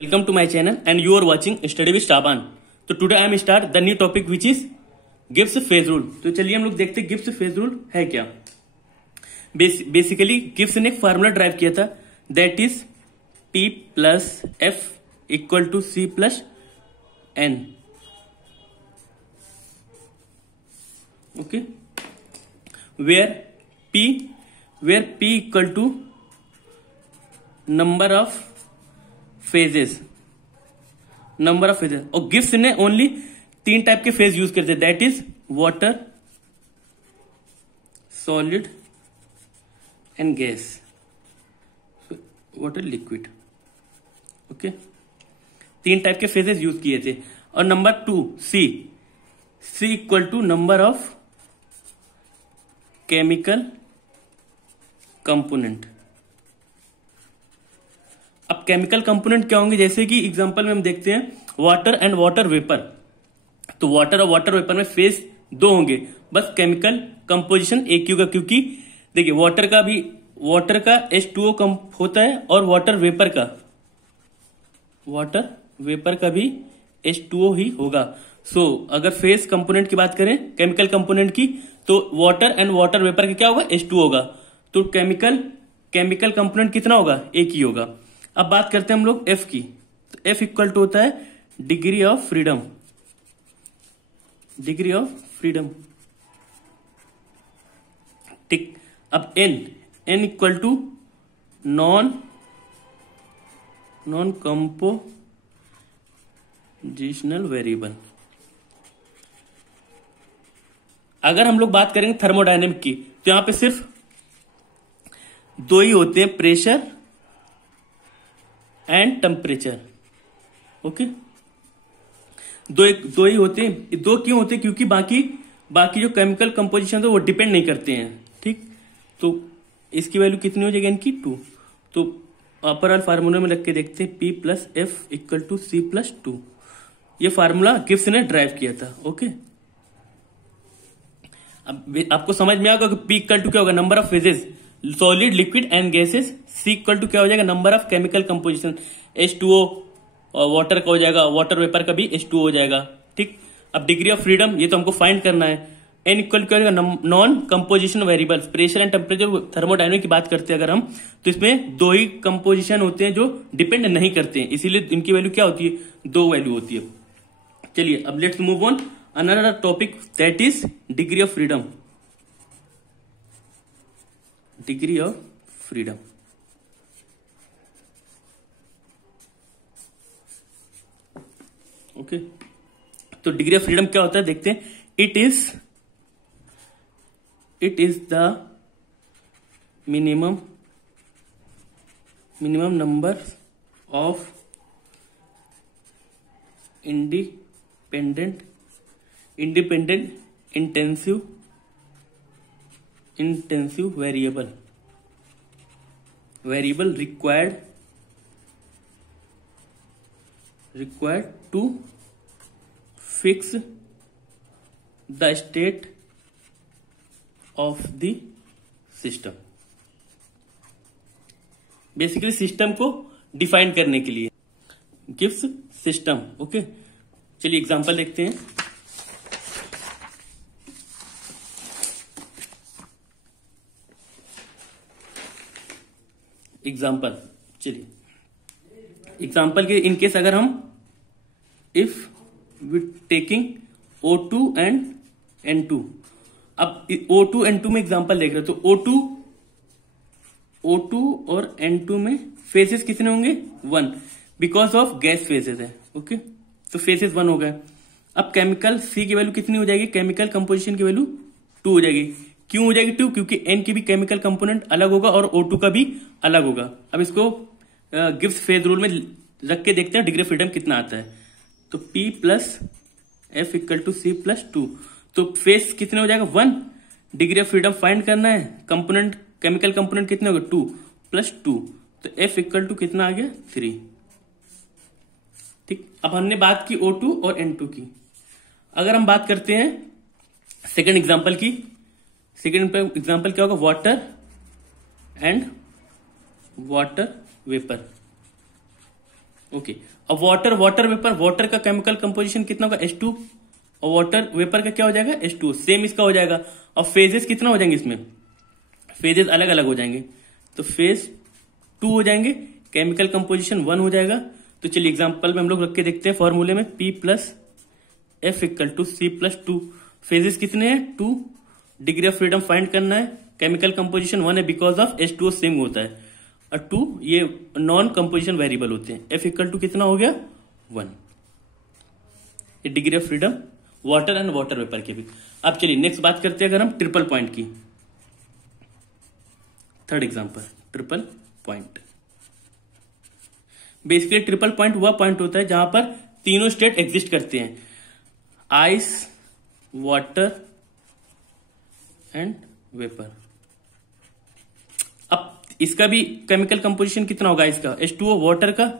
Welcome to my channel and you are watching Study with Shaban. तो today I am start the new topic which is Gibbs phase rule. तो चलिए हम लोग देखते हैं Gibbs phase rule है क्या. बेसिकली गिब्स ने एक फार्मूला ड्राइव किया था that is P plus F equal to C plus N. Okay, where P equal to number of phases और गिब्स ने ओनली 3 टाइप के फेज यूज करते that is water, solid and gas, water liquid. Okay, 3 type के phases use किए थे. और number 2 C equal to number of chemical component. अब chemical component क्या होंगे, जैसे कि एग्जांपल में हम देखते हैं वाटर एंड वाटर वेपर. तो वाटर और वाटर वेपर में फेज 2 होंगे, बस केमिकल कंपोजिशन एक ही होगा. क्योंकि देखिए वाटर का H2O कम होता है और वाटर वेपर का भी H2O ही होगा. सो अगर फेज कंपोनेंट की बात करें केमिकल कंपोनेंट की, तो वाटर एंड वाटर वेपर का क्या होगा, H2O होगा. तो केमिकल कंपोनेंट कितना होगा, एक ही होगा. अब बात करते हैं हम लोग F की. तो F इक्वल टू होता है डिग्री ऑफ फ्रीडम. ठीक. अब N equal to non compositional variable. अगर हम लोग बात करेंगे थर्मोडायनेमिक की, तो यहां पे सिर्फ 2 ही होते हैं, प्रेशर एंड टेम्परेचर. ओके, दो ही होते हैं. 2 क्यों होते हैं, क्योंकि बाकी जो केमिकल कंपोजिशन है वो डिपेंड नहीं करते हैं. ठीक, तो इसकी वैल्यू कितनी हो जाएगी, इनकी 2. तो अपर वाले फार्मूला में रख के देखते हैं P plus F equal to C plus 2. ये फार्मूला गिब्स ने ड्राइव किया था. ओके, अब आपको समझ में आएगा कि P इक्वल टू क्या होगा, number of phases solid, liquid and gases. C equal to क्या हो जाएगा, number of chemical composition. H2O water का हो जाएगा, वाटर वेपर का भी H2O हो जाएगा. ठीक. अब डिग्री ऑफ फ्रीडम ये तो हमको फाइंड करना है. N इक्वल क्या हो जाएगा, non composition variables. Pressure and temperature thermodynamic की बात करते हैं अगर हम, तो इसमें 2 ही कंपोजिशन होते हैं जो डिपेंड नहीं करते हैं, इसीलिए इनकी वैल्यू क्या होती है, 2 वैल्यू होती है. चलिए अब let's move on another topic that is degree of freedom. Okay, तो डिग्री ऑफ फ्रीडम क्या होता है देखते हैं. It is the minimum number of independent intensive variable required to fix the state of the system. Basically system को define करने के लिए गिब्स सिस्टम. ओके, चलिए एग्जांपल देखते हैं. एग्जाम्पल के इनकेस अगर हम if we taking O2 and N2. अब O2 N2 में एग्जाम्पल देख रहे हो, तो O2 और N2 में फेजेस कितने होंगे, 1, बिकॉज ऑफ गैस फेजेस है. ओके, तो फेजेस 1 हो गए. अब केमिकल C की वैल्यू कितनी हो जाएगी, केमिकल कंपोजिशन की वैल्यू 2 हो जाएगी. क्यों हो जाएगी 2, क्योंकि N की भी केमिकल कंपोनेंट अलग होगा और O2 का भी अलग होगा. अब इसको गिब्स फेज रूल में रख के देखते हैं डिग्री ऑफ फ्रीडम कितना आता है. तो P plus F equal to C plus 2. तो फेज कितने हो जाएगा, 1. डिग्री ऑफ फ्रीडम फाइंड करना है, कंपोनेंट केमिकल कंपोनेंट कितने हो गए, 2 प्लस 2. तो F इक्वल टू कितना आ गया, 3. ठीक. अब हमने बात की O2 और N2 की. अगर हम बात करते हैं सेकेंड एग्जाम्पल की, सेकेंड एग्जाम्पल क्या होगा, water and water vapour. Okay. अब वाटर वेपर, वाटर का केमिकल कंपोजिशन कितना होगा H2 और वाटर वेपर का क्या हो जाएगा H2, सेम इसका हो जाएगा। और फेजेस कितना हो जाएंगे इसमें, फेजेस अलग अलग हो जाएंगे, तो फेज 2 हो जाएंगे, केमिकल कंपोजिशन 1 हो जाएगा। तो चलिए एग्जांपल में हम लोग रख के देखते हैं फॉर्मूले में, P plus F equal to C plus 2। Phases कितने हैं 2, डिग्री ऑफ फ्रीडम फाइंड करना है, केमिकल कंपोजिशन 1 है बिकॉज ऑफ H2O सेम होता है, और 2 ये नॉन कंपोजिशन वेरिएबल होते हैं। F इक्वल टू कितना हो गया 1, ये degree of freedom water and water vapour के भी। अब चलिए नेक्स्ट बात करते हैं अगर हम ट्रिपल पॉइंट की। Third example triple point. Basically triple point वह पॉइंट होता है जहां पर तीनों स्टेट एग्जिस्ट करते हैं, आइस, वाटर एंड वेपर। अब इसका भी केमिकल कंपोजिशन कितना होगा इसका H2O, वाटर का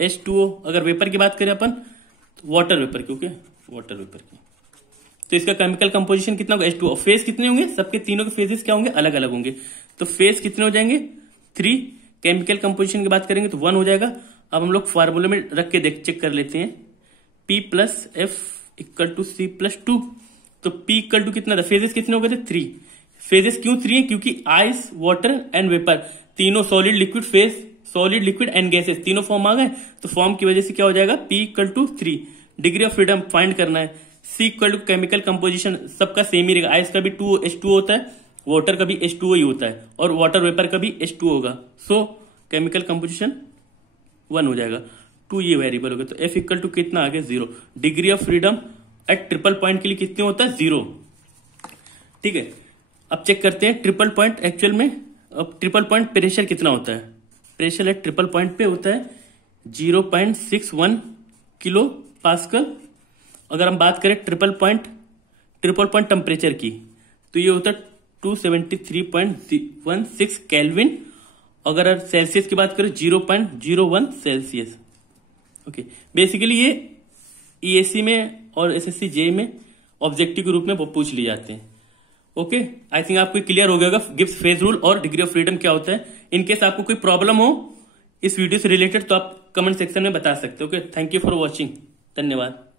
H2O, अगर वेपर की बात करें अपन तो वाटर वेपर की, ओके वाटर वेपर की, तो इसका केमिकल कंपोजिशन कितना होगा H2O। फेज कितने होंगे, सबके तीनों के फेजेस क्या होंगे अलग अलग होंगे, तो फेज कितने हो जाएंगे 3, केमिकल कंपोजिशन की बात करेंगे तो 1 हो जाएगा। अब हम लोग फार्मूले में रख के चेक कर लेते हैं, P plus F equal to C plus 2, तो P इक्वल टू कितना था, फेजेस कितने हो गए थे 3। फेजेस क्यों 3 है, क्योंकि आइस, वाटर एंड वेपर तीनों solid liquid phase, solid liquid and gases तीनों फॉर्म आ गए, तो फॉर्म की वजह से क्या हो जाएगा P equal to 3। Degree of freedom find करना है, C equal to chemical composition सबका सेम ही रहेगा, आइस का भी H2O होता है, वाटर का भी H2O ही होता है, और वाटर वेपर का भी H2O होगा, सो केमिकल कंपोजिशन 1 हो जाएगा। 2 ये वेरिएबल हो गया, तो F इक्वल टू कितना आ गया 0। Degree of freedom at triple point के लिए कितने होता है 0, ठीक है। अब चेक करते हैं ट्रिपल पॉइंट एक्चुअल में, अब ट्रिपल पॉइंट प्रेशर कितना होता है, प्रेशर एट ट्रिपल पॉइंट पे होता है 0.61 किलो पास्कल। अगर हम बात करें ट्रिपल पॉइंट टेम्परेचर की तो ये होता है 273.16 केल्विन। अगर सेल्सियस की बात करें 0.01 सेल्सियस, ओके। बेसिकली ये EAC में और SSC JEE में ऑब्जेक्टिव के रूप में पूछ लिए जाते हैं, ओके। आई थिंक आपको क्लियर हो गया होगा गिब्स फेज रूल और डिग्री ऑफ फ्रीडम क्या होता है। इनकेस आपको कोई प्रॉब्लम हो इस वीडियो से रिलेटेड तो आप कमेंट सेक्शन में बता सकते हो, okay. Thank you for watching, धन्यवाद।